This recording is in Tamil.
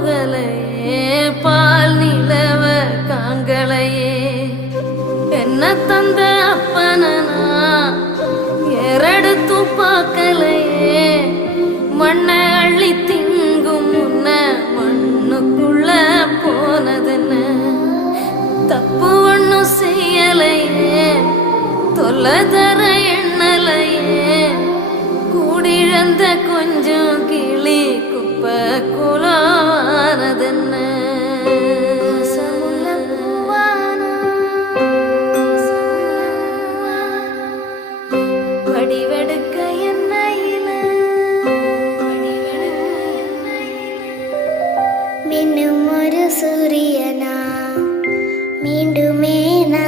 போகலையே பால் நிலவ காங்களையே என்ன தந்த அப்பனா ஏறெடுத்து பார்க்கலையே மண்ணை அள்ளி திங்கும் முன்ன மண்ணுக்குள்ள போனதுன்னு தப்பு ஒன்னும் செய்யலையே தொல்லை தர எண்ணலையே கூடிழந்த கொஞ்சம் கிளி குப்பை குலம்